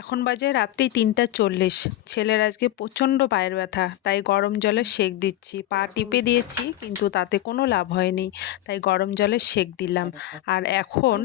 এখন বাজে রাত্রি তিনটা চল্লিশ। ছেলের আজকে প্রচণ্ড পায়ের ব্যথা, তাই গরম জলে সেক দিচ্ছি। পা টিপে দিয়েছি, কিন্তু তাতে কোনো লাভ হয়নি, তাই গরম জলে সেক দিলাম। আর এখন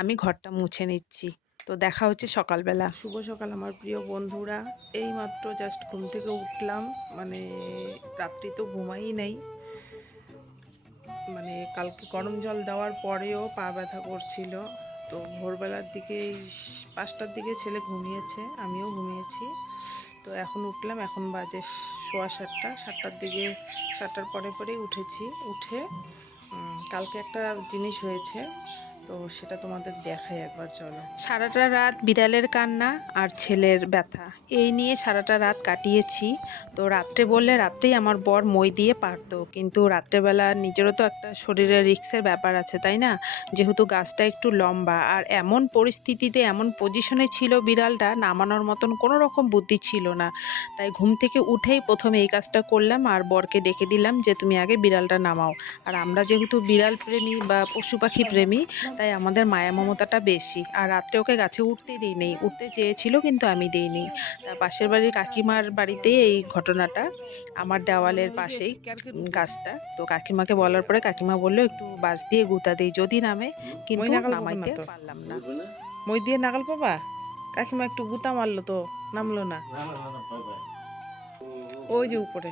আমি ঘরটা মুছে নিচ্ছি। তো দেখা হচ্ছে সকালবেলা। শুভ সকাল আমার প্রিয় বন্ধুরা। এই মাত্র জাস্ট ঘুম থেকে উঠলাম মানে রাত্রি তো ঘুমাই নেই। মানে কালকে গরম জল দেওয়ার পরেও পা ব্যথা করছিল। তো ভোরবেলার দিকে পাঁচটার দিকে ছেলে ঘুমিয়েছে, আমিও ঘুমিয়েছি। তো এখন উঠলাম, এখন বাজে সোয়া সাতটা, সাতটার দিকে, সাতটার পরে পরেই উঠেছি। উঠে কালকে একটা জিনিস হয়েছে, তো সেটা তোমাদের দেখাই একবার, চলো। সারাটা রাত বিড়ালের কান্না আর ছেলের ব্যথা, এই নিয়ে সারাটা রাত কাটিয়েছি তো রাত্রে বললে রাত্রেই আমার বর মই দিয়ে পারতো। কিন্তু রাত্রেবেলা নিজেরও তো একটা শরীরের রিক্সের ব্যাপার আছে, তাই না? যেহেতু গাছটা একটু লম্বা। আর এমন পরিস্থিতিতে, এমন পজিশনে ছিল বিড়ালটা, নামানোর মতন কোনো রকম বুদ্ধি ছিল না। তাই ঘুম থেকে উঠেই প্রথমে এই কাজটা করলাম আর বরকে ডেকে দিলাম যে, তুমি আগে বিড়ালটা নামাও। আর আমরা যেহেতু বিড়াল প্রেমী বা পশু পাখি প্রেমী, তাই আমাদের মায়া মমতাটা বেশি। আর রাত্রে ওকে গাছে উঠতে দিই নেই উঠতে চেয়েছিল, কিন্তু আমি দিইনি। তা পাশের বাড়ির কাকিমার বাড়িতে এই ঘটনাটা আমার দেওয়ালের পাশেই গাছটা। তো কাকিমাকে বলার পরে কাকিমা বলল একটু বাস দিয়ে গুতা দিই যদি নামে কিন্তু নামাইতে। পারলাম না। মই দিয়ে নাগাল পাবা? কাকিমা একটু গুতা মারলো তো নামলো না। ওই যে উপরে।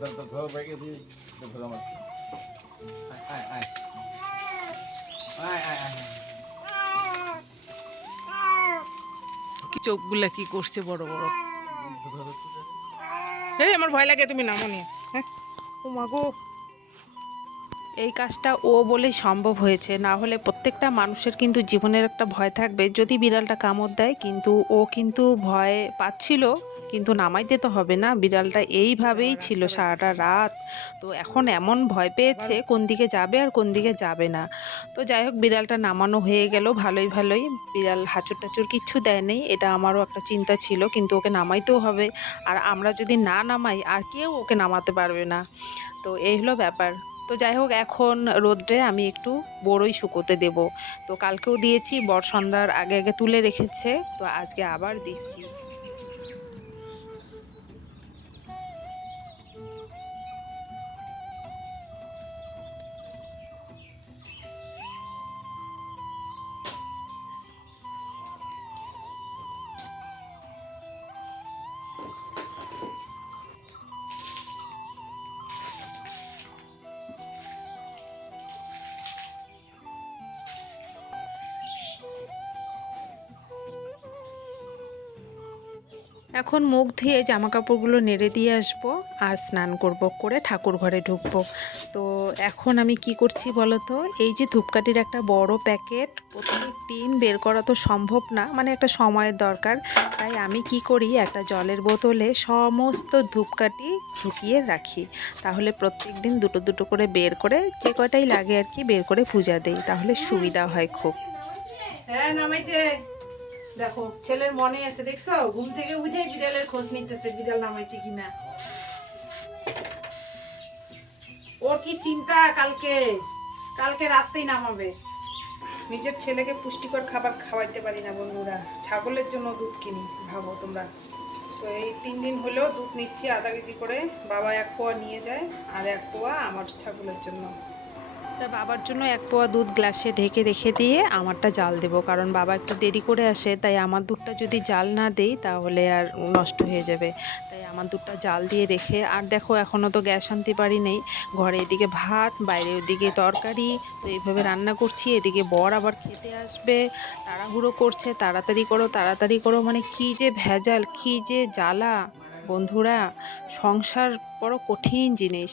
ধর ব্যাগে দিয়ে ধর আমার আয় আয় আয় আয় আয় কি চোখগুলা কি করছে বড় বড়? এই আমার ভয় লাগে তুমি নামো নিয়ে হ্যাঁ ও মাগো এই কাজটা ও বলেই সম্ভব হয়েছে। না হলে প্রত্যেকটা মানুষের কিন্তু জীবনের একটা ভয় থাকবে। যদি বিড়ালটা কামড় দেয় কিন্তু ও কিন্তু ভয় পাচ্ছিল। কিন্তু নামাইতে তো হবে না। বিড়ালটা এইভাবেই ছিল সারাটা রাত। তো এখন এমন ভয় পেয়েছে কোন দিকে যাবে আর কোন দিকে যাবে না। তো যাই হোক, বিড়ালটা নামানো হয়ে গেল ভালোই ভালোই। বিড়াল হাঁচুর টাচুর কিচ্ছু দেয়নি এটা আমারও একটা চিন্তা ছিল, কিন্তু ওকে নামাইতেও হবে। আর আমরা যদি না নামাই, আর কেউ ওকে নামাতে পারবে না। তো এই হলো ব্যাপার। তো যাই হোক, এখন রোদ্রে আমি একটু বড়ই শুকোতে দেব। তো কালকেও দিয়েছি, বর সন্ধ্যার আগে আগে তুলে রেখেছে। তো আজকে আবার দিচ্ছি। এখন মুখ ধুয়ে জামা কাপড়গুলো নেড়ে দিয়ে আসব আর স্নান করব, করে ঠাকুর ঘরে ঢুকবো। তো এখন আমি কি করছি বলো তো? এই যে ধূপকাঠির একটা বড় প্যাকেট প্রত্যেক দিন বের করা তো সম্ভব না মানে একটা সময়ের দরকার। তাই আমি কি করি? একটা জলের বোতলে সমস্ত ধূপকাঠি ঢুকিয়ে রাখি। তাহলে প্রত্যেক দিন দুটো দুটো করে বের করে যে কটাই লাগে আর কি বের করে পূজা দেই, তাহলে সুবিধা হয় খুব। হ্যাঁ নামাইছে। দেখো, ছেলের মনে আছে, দেখছ? ঘুম থেকে উঠে বিড়ালের খোঁজ নিতেছে, বিড়াল নামাইছে কিনা। ওর কি চিন্তা কালকে? কালকে রাতেই নামাবে। নিজের ছেলেকে পুষ্টিকর খাবার খাওয়াইতে পারি না বন্ধুরা। ছাগলের জন্য দুধ কিনি, ভাবো তোমরা। তো এই তিন দিন হলেও দুধ নিচ্ছি, আধা কেজি করে। বাবা এক পোয়া নিয়ে যায়, আর এক পোয়া আমার ছাগলের জন্য। তা বাবার জন্য এক পোয়া দুধ গ্লাসে ঢেকে রেখে দিয়ে আমারটা জাল দেব। কারণ বাবা একটু দেরি করে আসে তাই আমার দুধটা যদি জাল না দেই তাহলে আর নষ্ট হয়ে যাবে। তাই আমার দুধটা জাল দিয়ে রেখে আর দেখো এখনও তো গ্যাস আনতে পারি নেই। ঘরে এদিকে ভাত বাইরে ওদিকে তরকারি তো এইভাবে রান্না করছি। এদিকে বর আবার খেতে আসবে তাড়াহুড়ো করছে তাড়াতাড়ি করো তাড়াতাড়ি করো মানে কি যে ভেজাল কি যে জ্বালা। বন্ধুরা সংসার বড় কঠিন জিনিস।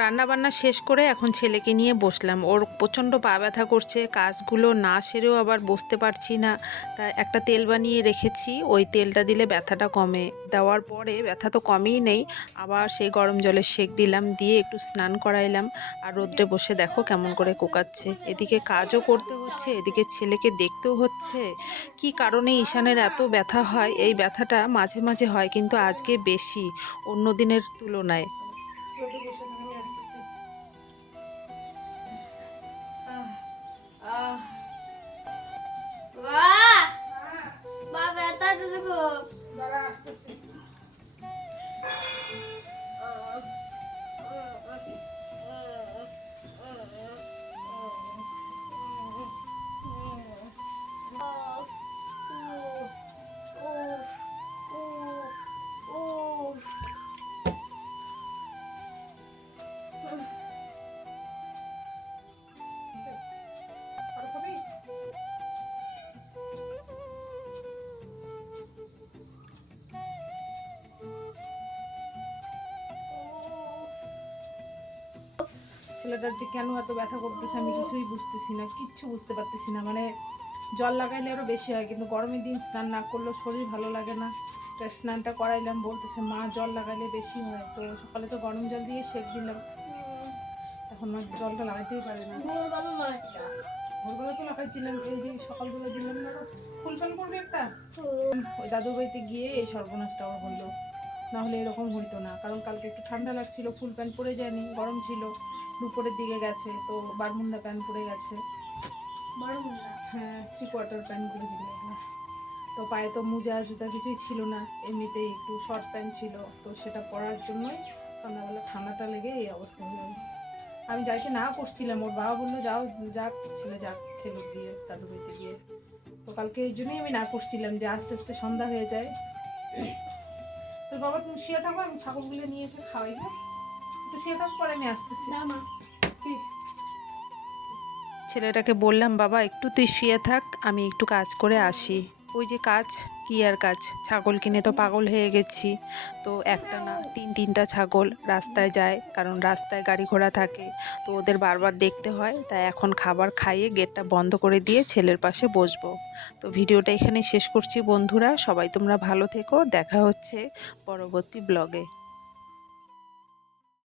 রান্না বান্না শেষ করে এখন ছেলেকে নিয়ে বসলাম। ওর প্রচণ্ড পা ব্যথা করছে, কাজগুলো না সেরেও আবার বসতে পারছি না। তাই একটা তেল বানিয়ে রেখেছি, ওই তেলটা দিলে ব্যথাটা কমে। দেওয়ার পরে ব্যথা তো কমেই নেই, আবার সেই গরম জলে সেক দিলাম, দিয়ে একটু স্নান করাইলাম। আর রোদ্রে বসে দেখো কেমন করে কোকাচ্ছে। এদিকে কাজও করতে হচ্ছে, এদিকে ছেলেকে দেখতেও হচ্ছে। কি কারণে ঈশানের এত ব্যথা হয়? এই ব্যথাটা মাঝে মাঝে হয়, কিন্তু আজকে বেশি, অন্য দিনের তুলনায়। ছেলেটার যে কেন এত ব্যথা করতেছে আমি কিছুই বুঝতেছি না কিচ্ছু বুঝতে পারতেছি না। মানে জল লাগাইলে আরও বেশি হয় কিন্তু গরমের দিন স্নান না করলেও শরীর ভালো লাগে না। তো স্নানটা করাইলাম বলতেছে মা জল লাগাইলে বেশি হয়। তো সকালে তো গরম জল দিয়ে সেক দিলাম। এখন মা জলটা লাগাইতেই পারে না। ভোরবেলা তো লাগাইছিলাম এই যে সকালবেলা দিলাম না ফুল করবে একটা? ওই দাদুর বাড়িতে গিয়ে এই সর্বনাশটা ওর হলো। না এরকম হইতো না কারণ কালকে একটু ঠান্ডা লাগছিল ফুল প্যান্ট পরে যায়নি গরম ছিল। দুপুরের দিকে গেছে তো বারমুন্ডা প্যান্ট পরে গেছে। হ্যাঁ থ্রি কোয়ার্টার প্যান্টগুলো দিলে তো পায়ে তো মোজা জুতা কিছুই ছিল না এমনিতেই একটু শর্ট প্যান্ট ছিল তো সেটা পরার জন্যই সন্ধ্যাবেলা ঠান্ডাটা লেগে এই অবস্থা হয়ে গেল। আমি যাইতে না করছিলাম ওর বাবা বলল যাও যাক ছেলে যাক খেলুক দিয়ে দাদু বাড়িতে গিয়ে। তো কালকে এই জন্যই আমি না করছিলাম যে আস্তে আস্তে সন্ধ্যা হয়ে যায়। তো বাবা তুমি শুয়ে থাকো? আমি ছাগলগুলো নিয়ে এসে খাওয়াই হ্যাঁ? একটু শুয়ে থাকো পরে আমি আসতেছি। ঠিক ছেলেটাকে বললাম বাবা একটু তুই শুয়ে থাক আমি একটু কাজ করে আসি। ওই যে কাজ কি আর কাজ? ছাগল কিনে তো পাগল হয়ে গেছি। তো একটা না তিন তিনটা ছাগল রাস্তায় যায় কারণ রাস্তায় গাড়ি ঘোড়া থাকে। তো ওদের বারবার দেখতে হয় তাই এখন খাবার খাইয়ে গেটটা বন্ধ করে দিয়ে ছেলের পাশে বসবো। তো ভিডিওটা এখানে শেষ করছি বন্ধুরা। সবাই তোমরা ভালো থেকো দেখা হচ্ছে পরবর্তী ব্লগে।